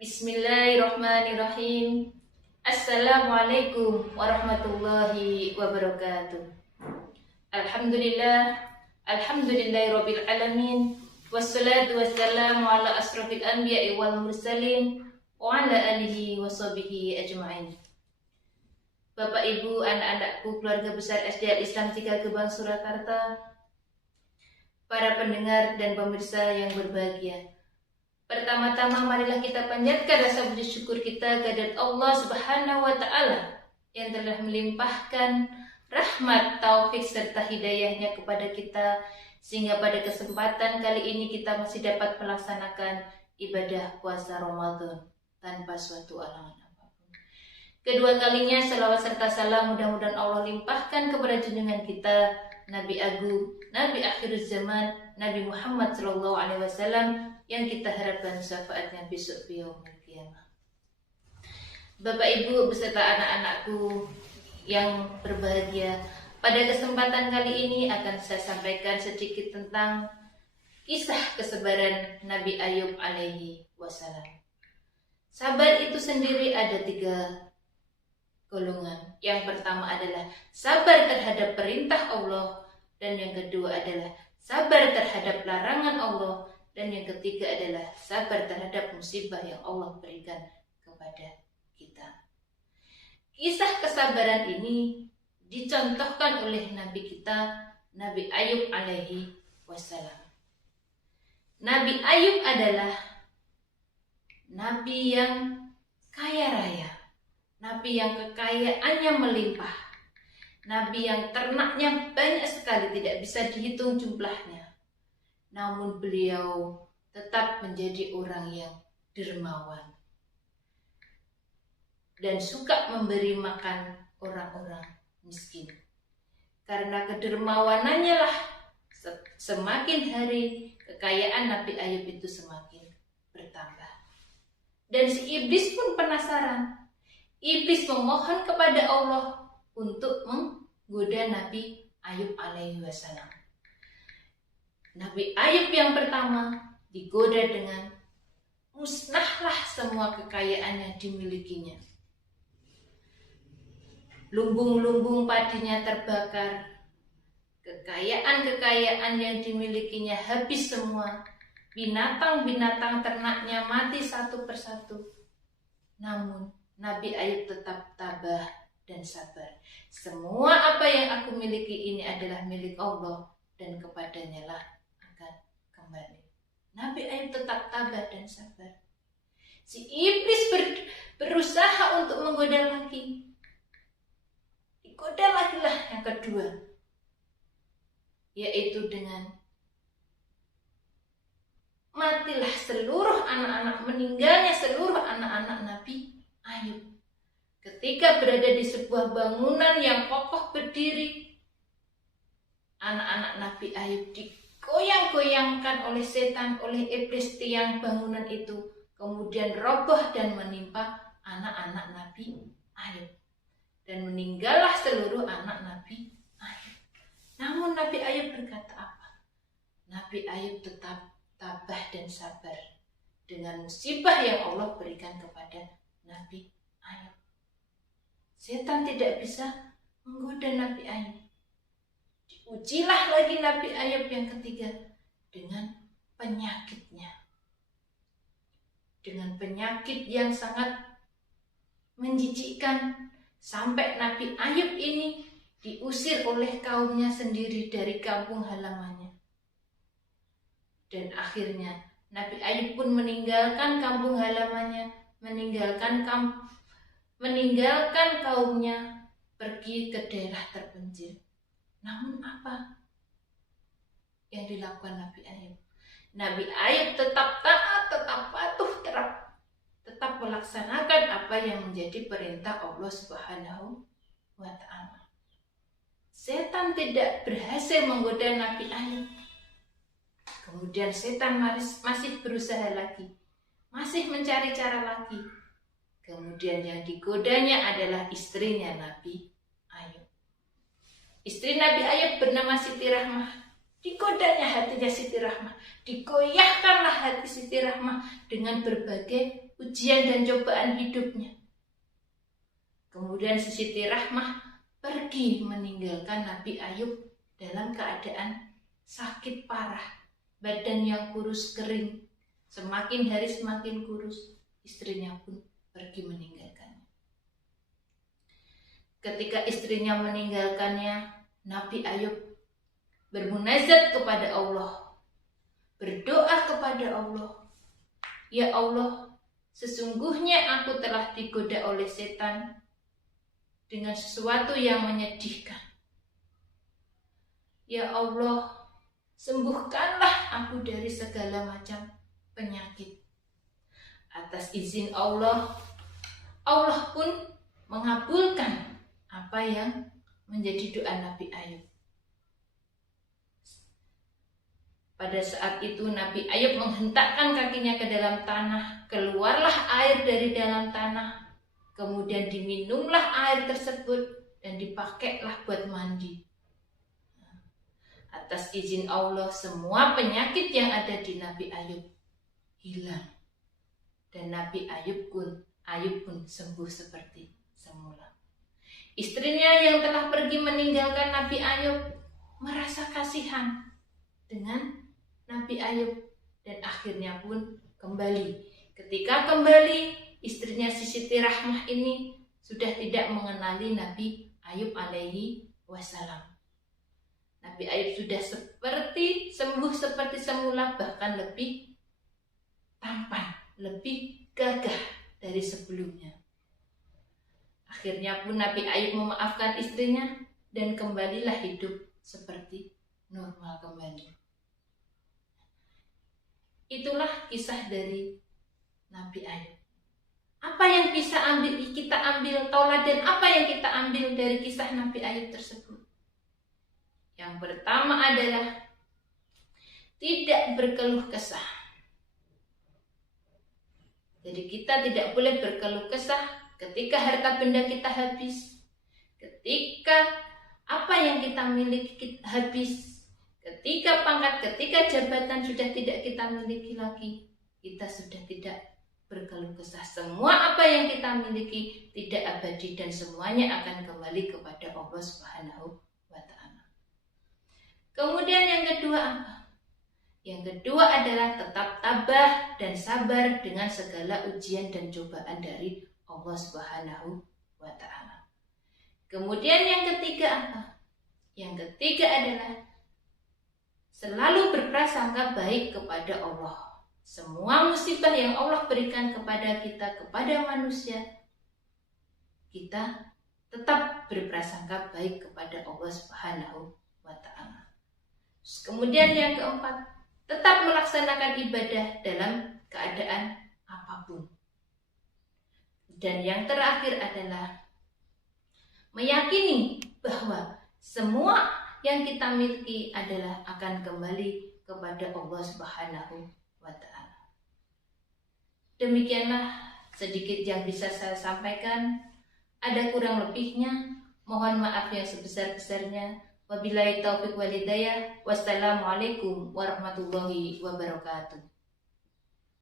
Bismillahirrahmanirrahim. Assalamualaikum warahmatullahi wabarakatuh. Alhamdulillah, alhamdulillahirabbil alamin. Wassalatu wassalamu ala asrofil anbiya'i wal mursalin wa ala alihi washabihi ajma'in. Bapak Ibu, anak-anakku, keluarga besar SD Al-Islam 3 Gebang Surakarta, para pendengar dan pemirsa yang berbahagia. Pertama-tama marilah kita panjatkan rasa puji syukur kita kehadirat Allah Subhanahu wa taala yang telah melimpahkan rahmat, taufik serta hidayahnya kepada kita sehingga pada kesempatan kali ini kita masih dapat melaksanakan ibadah puasa Ramadan tanpa suatu halangan apapun. Kedua kalinya selawat serta salam mudah-mudahan Allah limpahkan kepada junjungan kita Nabi Agung, Nabi akhir zaman, Nabi Muhammad SAW yang kita harapkan syafaatnya besok di yaumil qiyamah. Bapak Ibu beserta anak-anakku yang berbahagia, pada kesempatan kali ini akan saya sampaikan sedikit tentang kisah kesabaran Nabi Ayub alaihi wassalam. Sabar itu sendiri ada 3 golongan. Yang pertama adalah sabar terhadap perintah Allah, dan yang kedua adalah sabar terhadap larangan Allah, dan yang ketiga adalah sabar terhadap musibah yang Allah berikan kepada kita. Kisah kesabaran ini dicontohkan oleh Nabi kita, Nabi Ayub alaihi wassalam. Nabi Ayub adalah Nabi yang kaya raya, Nabi yang kekayaannya melimpah, Nabi yang ternaknya banyak sekali tidak bisa dihitung jumlahnya. Namun beliau tetap menjadi orang yang dermawan dan suka memberi makan orang-orang miskin. Karena kedermawanannya lah semakin hari kekayaan Nabi Ayub itu semakin bertambah. Dan si iblis pun penasaran. Iblis memohon kepada Allah untuk menggoda Nabi Ayub alaihi wassalam. Nabi Ayub yang pertama digoda dengan musnahlah semua kekayaan yang dimilikinya. Lumbung-lumbung padinya terbakar, kekayaan-kekayaan yang dimilikinya habis semua, binatang-binatang ternaknya mati satu persatu. Namun Nabi Ayub tetap tabah dan sabar. Semua apa yang aku miliki ini adalah milik Allah, dan kepadanya lah akan kembali. Nabi Ayub tetap tabah dan sabar. Si iblis berusaha untuk menggoda lagi. Digoda lagi lah yang kedua, yaitu dengan matilah seluruh anak-anak, meninggalnya seluruh anak-anak Nabi Ayub. Ketika berada di sebuah bangunan yang kokoh berdiri, anak-anak Nabi Ayub digoyang-goyangkan oleh setan, oleh iblis tiang bangunan itu, kemudian roboh dan menimpa anak-anak Nabi Ayub, dan meninggallah seluruh anak Nabi Ayub. Namun Nabi Ayub berkata apa? Nabi Ayub tetap tabah dan sabar dengan musibah yang Allah berikan kepada Nabi Ayub. Setan tidak bisa menggoda Nabi Ayub. Ujilah lagi Nabi Ayub yang ketiga dengan penyakitnya. Dengan penyakit yang sangat menjijikkan, sampai Nabi Ayub ini diusir oleh kaumnya sendiri dari kampung halamannya. Dan akhirnya Nabi Ayub pun meninggalkan kampung halamannya, meninggalkan kaumnya, pergi ke daerah terpencil. Namun apa yang dilakukan Nabi Ayub? Nabi Ayub tetap taat, tetap patuh, tetap melaksanakan apa yang menjadi perintah Allah Subhanahu wa ta'ala. Setan tidak berhasil menggoda Nabi Ayub. Kemudian setan masih berusaha lagi, masih mencari cara lagi. Kemudian yang digodanya adalah istrinya Nabi Ayub. Istri Nabi Ayub bernama Siti Rahmah. Digodanya hatinya Siti Rahmah, digoyahkanlah hati Siti Rahmah dengan berbagai ujian dan cobaan hidupnya. Kemudian Siti Rahmah pergi meninggalkan Nabi Ayub dalam keadaan sakit parah, badan yang kurus kering, semakin hari semakin kurus. Istrinya pun pergi meninggalkannya. Ketika istrinya meninggalkannya, Nabi Ayub bermunajat kepada Allah, berdoa kepada Allah, "Ya Allah, sesungguhnya aku telah digoda oleh setan dengan sesuatu yang menyedihkan. Ya Allah, sembuhkanlah aku dari segala macam penyakit." Atas izin Allah, Allah pun mengabulkan apa yang menjadi doa Nabi Ayub. Pada saat itu Nabi Ayub menghentakkan kakinya ke dalam tanah, keluarlah air dari dalam tanah, kemudian diminumlah air tersebut dan dipakailah buat mandi. Atas izin Allah, semua penyakit yang ada di Nabi Ayub hilang. Dan Nabi Ayub pun sembuh seperti semula. Istrinya yang telah pergi meninggalkan Nabi Ayub merasa kasihan dengan Nabi Ayub dan akhirnya pun kembali. Ketika kembali, istrinya Siti Rahmah ini sudah tidak mengenali Nabi Ayub alaihi wassalam. Nabi Ayub sudah sembuh seperti semula, bahkan lebih tampan, lebih gagah dari sebelumnya. Akhirnya pun Nabi Ayub memaafkan istrinya dan kembalilah hidup seperti normal kembali. Itulah kisah dari Nabi Ayub. Apa yang kita ambil tauladan, apa yang kita ambil dari kisah Nabi Ayub tersebut? Yang pertama adalah tidak berkeluh kesah. Jadi kita tidak boleh berkeluh kesah ketika harta benda kita habis, ketika apa yang kita miliki habis, ketika pangkat, ketika jabatan sudah tidak kita miliki lagi. Kita sudah tidak berkeluh kesah. Semua apa yang kita miliki tidak abadi dan semuanya akan kembali kepada Allah Subhanahu wa Ta'ala. Kemudian yang kedua apa? Yang kedua adalah tetap tabah dan sabar dengan segala ujian dan cobaan dari Allah Subhanahu wa Ta'ala. Kemudian yang ketiga apa? Yang ketiga adalah selalu berprasangka baik kepada Allah. Semua musibah yang Allah berikan kepada kita, kepada manusia, kita tetap berprasangka baik kepada Allah Subhanahu wa Ta'ala. Kemudian yang keempat, tetap melaksanakan ibadah dalam keadaan apapun. Dan yang terakhir adalah meyakini bahwa semua yang kita miliki adalah akan kembali kepada Allah Subhanahu wa Ta'ala. Demikianlah sedikit yang bisa saya sampaikan. Ada kurang lebihnya, mohon maaf yang sebesar-besarnya. Wabillahi taufiq wal hidayah. Wassalamualaikum warahmatullahi wabarakatuh.